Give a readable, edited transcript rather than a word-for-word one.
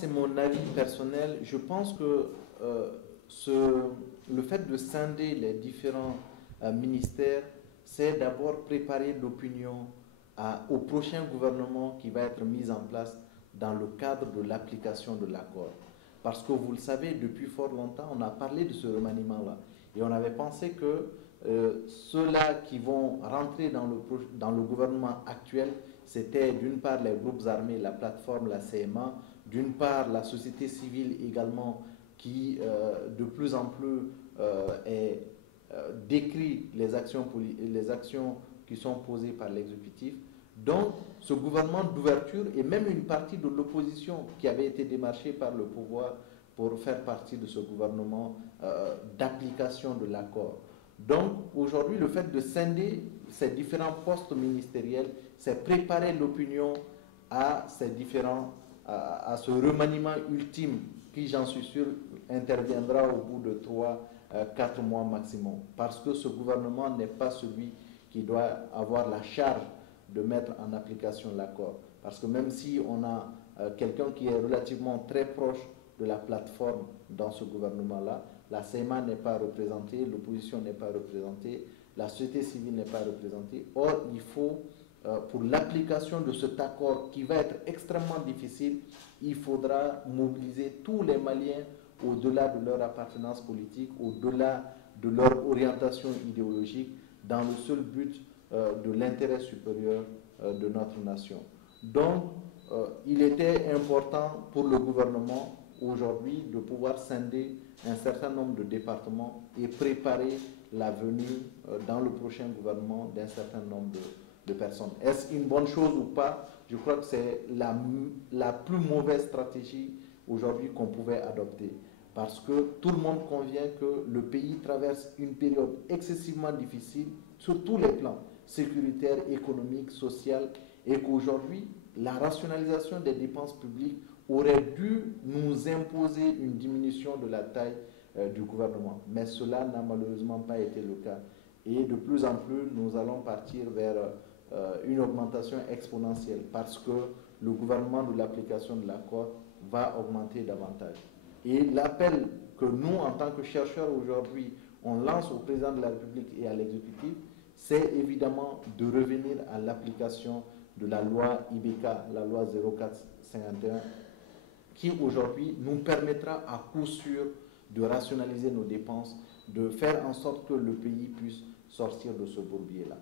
C'est mon avis personnel. Je pense que le fait de scinder les différents ministères, c'est d'abord préparer l'opinion au prochain gouvernement qui va être mis en place dans le cadre de l'application de l'accord. Parce que vous le savez, depuis fort longtemps, on a parlé de ce remaniement-là. Et on avait pensé que ceux-là qui vont rentrer dans le gouvernement actuel, c'était d'une part les groupes armés, la plateforme, la CMA, d'une part la société civile également qui de plus en plus décrit les actions qui sont posées par l'exécutif. Donc ce gouvernement d'ouverture et même une partie de l'opposition qui avait été démarchée par le pouvoir pour faire partie de ce gouvernement d'application de l'accord. Donc aujourd'hui, le fait de scinder ces différents postes ministériels, c'est préparer l'opinion à à ce remaniement ultime qui, j'en suis sûr, interviendra au bout de 4 mois maximum. Parce que ce gouvernement n'est pas celui qui doit avoir la charge de mettre en application l'accord. Parce que même si on a quelqu'un qui est relativement très proche de la plateforme dans ce gouvernement-là, la CEMA n'est pas représentée, l'opposition n'est pas représentée, la société civile n'est pas représentée. Or, il faut, pour l'application de cet accord qui va être extrêmement difficile, il faudra mobiliser tous les Maliens au-delà de leur appartenance politique, au-delà de leur orientation idéologique, dans le seul but de l'intérêt supérieur de notre nation. Donc, il était important pour le gouvernement aujourd'hui de pouvoir scinder un certain nombre de départements et préparer la venue dans le prochain gouvernement d'un certain nombre de personnes. Est-ce une bonne chose ou pas? Je crois que c'est la plus mauvaise stratégie aujourd'hui qu'on pouvait adopter. Parce que tout le monde convient que le pays traverse une période excessivement difficile sur tous les plans, sécuritaire, économique, social, et qu'aujourd'hui, la rationalisation des dépenses publiques aurait dû nous imposer une diminution de la taille du gouvernement. Mais cela n'a malheureusement pas été le cas. Et de plus en plus, nous allons partir vers une augmentation exponentielle parce que le gouvernement de l'application de l'accord va augmenter davantage. Et l'appel que nous, en tant que chercheurs aujourd'hui, on lance au président de la République et à l'exécutif, c'est évidemment de revenir à l'application de la loi IBK, la loi 0451, qui aujourd'hui nous permettra à coup sûr de rationaliser nos dépenses, de faire en sorte que le pays puisse sortir de ce bourbier-là.